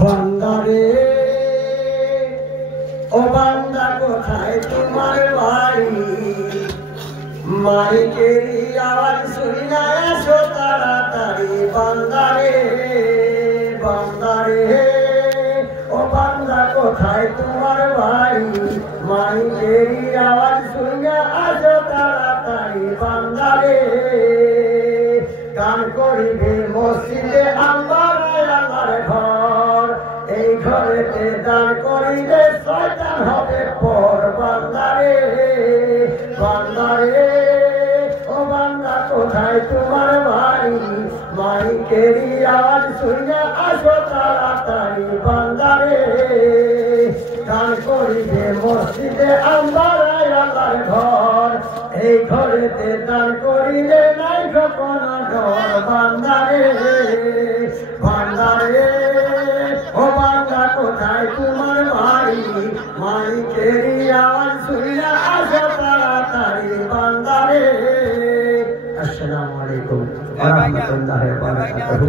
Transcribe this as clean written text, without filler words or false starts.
বান্দারে ও বান্দা কোথায় তোমার বাড়ি মাইকেরি আওয়াজ শুনিয়া এসো তাড়াতাড়ি বান্দারে বান্দারে ও বান্দা কোথায় তোমার বাড়ি মাইকেরি আওয়াজ শুনিয়া এসো তাড়াতাড়ি বান্দারে গান করিবে মসজিদে আমার আমার ঘর এই ঘরেতে দান করিলে শয়তান হবে পর বান্দারে বান্দারে ও বান্দা কোথায় তোমার বাড়ি মাইকেরি আওয়াজ শুনে আসো তাড়াতাড়ি বান্দারে দান করিবে মসজিদে আমার আমার ঘর এই ঘরেতে দান করিলে নাই কোনো ডর বান্দারে বান্দারে ও বান্দা কোথায় তোমার বাড়ি মাইকেরি আওয়াজ শুনিয়া আসো তাড়াতাড়ি বান্দারে। আসসালামু আলাইকুম ওয়া রাহমাতুল্লাহি ওয়া বারাকাতুহু।